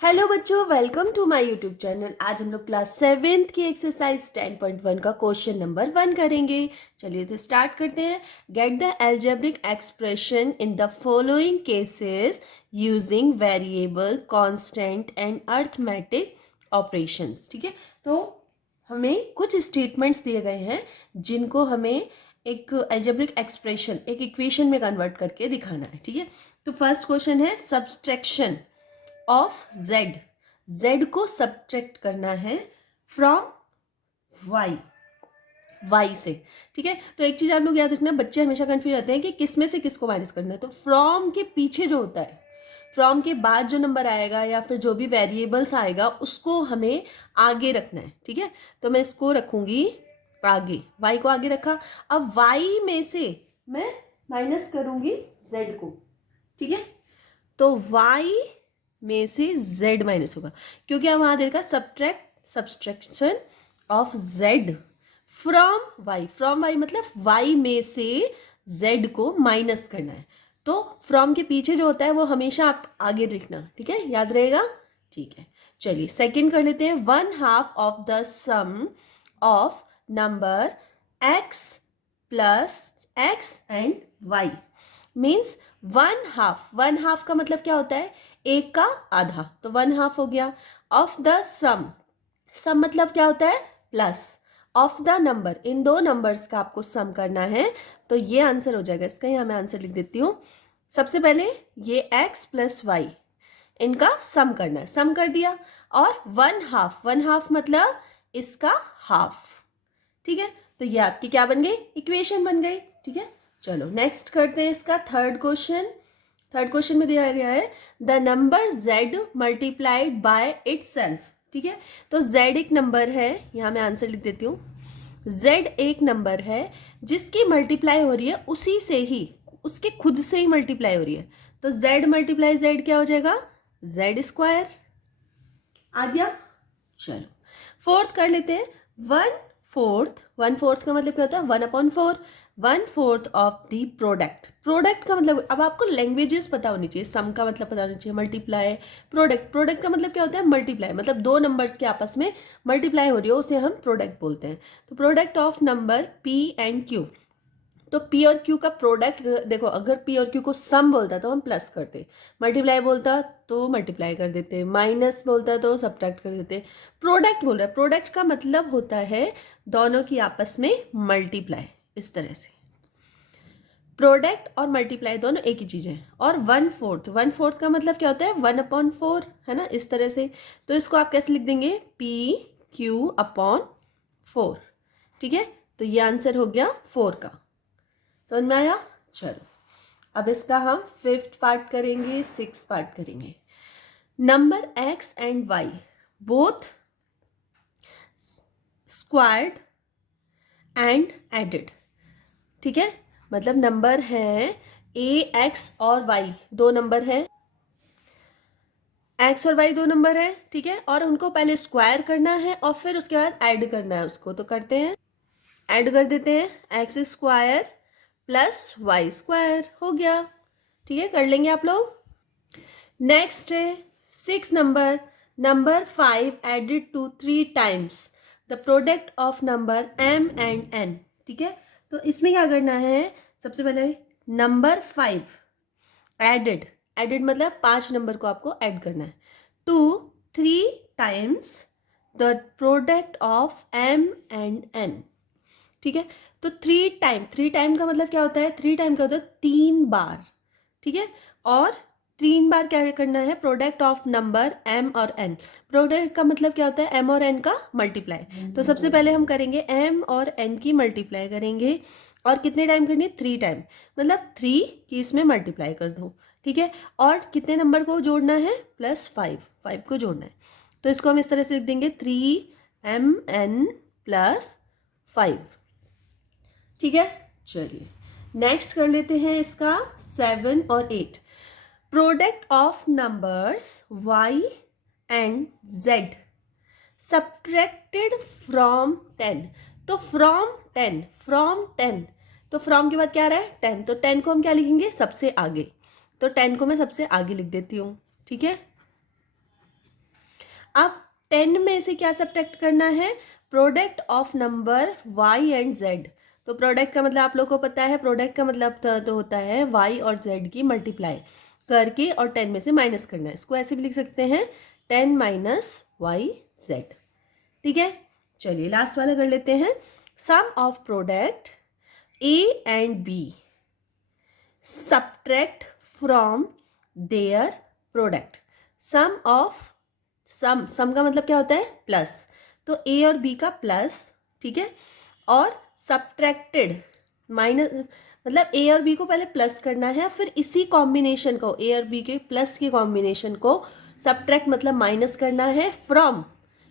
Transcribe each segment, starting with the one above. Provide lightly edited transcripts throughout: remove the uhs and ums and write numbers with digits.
Hello बच्चों, welcome to my YouTube channel. आज हम लोग क्लास 7th की एक्सरसाइज 10.1 का क्वेश्चन नंबर 1 करेंगे। चलिए तो स्टार्ट करते हैं। Get the algebraic expression in the following cases using variable, constant and arithmetic operations. ठीक है, तो हमें कुछ स्टेटमेंट्स दिए गए हैं जिनको हमें एक एल्जेब्रिक एक्सप्रेशन, एक इक्वेशन में कन्वर्ट करके दिखाना है। ठीक है, तो फर्स्ट क्वेश्चन है सब्सट्रैक्शन ऑफ जेड को सब्ट्रैक्ट करना है फ्रॉम वाई से। ठीक है, तो एक चीज आप लोग याद रखना, बच्चे हमेशा कंफ्यूज रहते हैं कि किस में से किसको माइनस करना है। तो फ्रॉम के पीछे जो होता है, फ्रॉम के बाद जो नंबर आएगा या फिर जो भी वेरिएबल्स आएगा उसको हमें आगे रखना है। ठीक है, तो मैं इसको रखूंगी आगे, वाई को आगे रखा। अब वाई में से मैं माइनस करूंगी जेड को। ठीक है, तो वाई में से z माइनस होगा, क्योंकि अब वहां दे रखा subtraction of z from y मतलब y में से z को माइनस करना है। तो फ्रॉम के पीछे जो होता है वो हमेशा आप आगे लिखना। ठीक है, याद रहेगा। ठीक है, चलिए सेकंड कर लेते हैं। 1/2 of the sum of number x plus x and y means 1/2 का मतलब क्या होता है, एक का आधा, तो 1/2 हो गया। ऑफ द सम मतलब क्या होता है, प्लस ऑफ द नंबर, इन दो नंबर्स का आपको सम करना है। तो ये आंसर हो जाएगा इसका। यहाँ मैं आंसर लिख देती हूँ। सबसे पहले ये x प्लस वाई, इनका सम करना है, सम कर दिया। और 1/2 मतलब इसका हाफ। ठीक है, तो ये आपकी क्या बन गई, इक्वेशन बन गई। ठीक है, चलो नेक्स्ट करते हैं इसका थर्ड क्वेश्चन में दिया गया है the number z multiplied by itself. ठीक है, तो z एक नंबर है, यहाँ मैं आंसर लिख देती हूँ। z एक नंबर है जिसकी मल्टीप्लाई हो रही है उसी से ही, उसके खुद से ही मल्टीप्लाई हो रही है। तो z मल्टीप्लाई z क्या हो जाएगा, z स्क्वायर आ गया। चलो फोर्थ कर लेते हैं। 1/4 का मतलब क्या होता है, 1/4, 1/4 ऑफ द प्रोडक्ट का मतलब, अब आपको लैंग्वेजेस पता होनी चाहिए। सम का मतलब पता होना चाहिए, मल्टीप्लाई, प्रोडक्ट का मतलब क्या होता है, मल्टीप्लाई मतलब दो नंबर्स के आपस में मल्टीप्लाई हो रही हो उसे हम प्रोडक्ट बोलते हैं। तो product of number p and q, तो p और q का प्रोडक्ट देखो, अगर p और q को सम बोलता तो हम प्लस करते, मल्टीप्लाई बोलता तो मल्टीप्लाई कर देते, माइनस बोलता तो सब्ट्रैक्ट कर देते। प्रोडक्ट बोल रहा है, प्रोडक्ट का मतलब होता है दोनों की आपस में मल्टीप्लाई। इस तरह से प्रोडक्ट और मल्टीप्लाई दोनों एक ही चीज़ है। और 1/4 का मतलब क्या होता है, 1/4 है ना, इस तरह से। तो इसको आप कैसे लिख देंगे, PQ/4। ठीक है, तो ये आंसर हो गया 4 का। समझ में आया। चलो अब इसका हम 5th पार्ट करेंगे, 6th पार्ट करेंगे। Number x and y both squared and added. ठीक है, मतलब नंबर है x और y, दो नंबर है, x और y दो नंबर है। ठीक है, और उनको पहले स्क्वायर करना है और फिर उसके बाद ऐड करना है उसको। तो करते हैं, ऐड कर देते हैं, x square plus y square हो गया। ठीक है, कर लेंगे आप लोग। नेक्स्ट है 6 number 5 added to 3 times the product of number m and n। ठीक है, तो इसमें क्या करना है, सबसे पहले नंबर 5 एडेड मतलब 5 नंबर को आपको ऐड करना है to 3 times the product of m and n। ठीक है, तो 3 टाइम का मतलब क्या होता है, 3 टाइम का होता है 3 बार। ठीक है, और 3 बार क्या करना है, प्रोडक्ट ऑफ नंबर m और n। प्रोडक्ट का मतलब क्या होता है, m और n का मल्टीप्लाई। तो सबसे पहले हम करेंगे m और n की मल्टीप्लाई करेंगे, और कितने टाइम करनी है, 3 टाइम, मतलब 3 की इसमें मल्टीप्लाई कर दो। ठीक है, और कितने नंबर को जोड़ना है, +5 को जोड़ना है। तो इसको हम इस तरह से लिख देंगे 3mn + 5। ठीक है, चलिए नेक्स्ट कर लेते हैं इसका 7 और 8। Product of numbers y and z subtracted from 10। तो फ्रॉम 10, तो फ्रॉम के बाद क्या आ रहा है, 10, तो 10 को हम क्या लिखेंगे, सबसे आगे। तो 10 को मैं सबसे आगे लिख देती हूँ। ठीक है, 10 में से क्या सब्ट्रैक्ट करना है, product of number y and z। तो प्रोडक्ट का मतलब आप लोग को पता है, प्रोडक्ट का मतलब तो होता है y और z की मल्टीप्लाई करके और 10 में से माइनस करना है। इसको ऐसे भी लिख सकते हैं 10 माइनस वाई जेड। ठीक है, चलिए लास्ट वाला कर लेते हैं। Sum of product a and b subtract from their product. Sum of sum का मतलब क्या होता है, प्लस। तो ए और बी का प्लस, ठीक है, और सब्ट्रैक्टेड माइनस, मतलब ए और बी को पहले प्लस करना है, फिर इसी कॉम्बिनेशन को, ए और बी के प्लस के कॉम्बिनेशन को सब्ट्रैक्ट मतलब माइनस करना है फ्रॉम,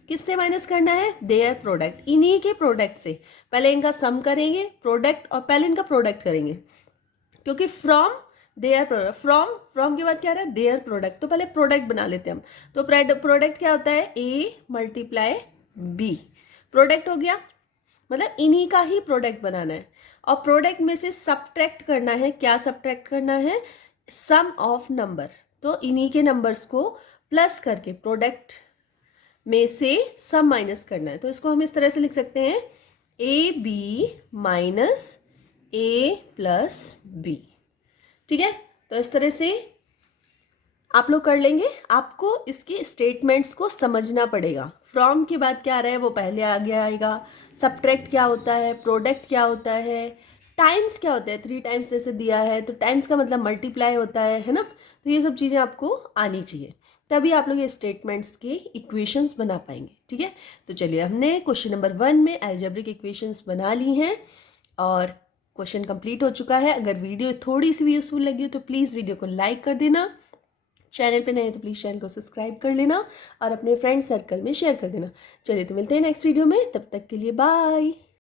किससे माइनस करना है, देयर प्रोडक्ट, इन्हीं के प्रोडक्ट से। पहले इनका सम करेंगे प्रोडक्ट और पहले इनका प्रोडक्ट करेंगे, क्योंकि फ्रॉम देयर प्रोडक्ट, फ्रॉम के बाद क्या आ रहा है, देयर प्रोडक्ट, तो पहले प्रोडक्ट बना लेते हैं हम। तो प्रोडक्ट क्या होता है, ए मल्टीप्लाई बी, प्रोडक्ट हो गया, मतलब इन्हीं का ही प्रोडक्ट बनाना है। और प्रोडक्ट में से सब्ट्रैक्ट करना है, क्या सब्ट्रैक्ट करना है, सम ऑफ नंबर। तो इन्हीं के नंबर्स को प्लस करके प्रोडक्ट में से सम माइनस करना है। तो इसको हम इस तरह से लिख सकते हैं a b minus a plus b. ठीक है, तो इस तरह से आप लोग कर लेंगे। आपको इसके स्टेटमेंट्स को समझना पड़ेगा। फ्रॉम के बाद क्या आ रहा है वो पहले आगे आएगा, सब्ट्रैक्ट क्या होता है, प्रोडक्ट क्या होता है, टाइम्स क्या होता है, 3 टाइम्स जैसे दिया है तो टाइम्स का मतलब मल्टीप्लाई होता है ना। तो ये सब चीज़ें आपको आनी चाहिए, तभी आप लोग ये स्टेटमेंट्स के इक्वेशंस बना पाएंगे। ठीक है, तो चलिए हमने क्वेश्चन नंबर 1 में अलजेब्रिक इक्वेशंस बना ली हैं और क्वेश्चन कंप्लीट हो चुका है। अगर वीडियो थोड़ी सी भी यूजफुल लगी हो तो प्लीज़ वीडियो को लाइक कर देना, चैनल पे नए हैं तो प्लीज़ चैनल को सब्सक्राइब कर लेना और अपने फ्रेंड सर्कल में शेयर कर देना। चलिए तो मिलते हैं नेक्स्ट वीडियो में, तब तक के लिए बाय।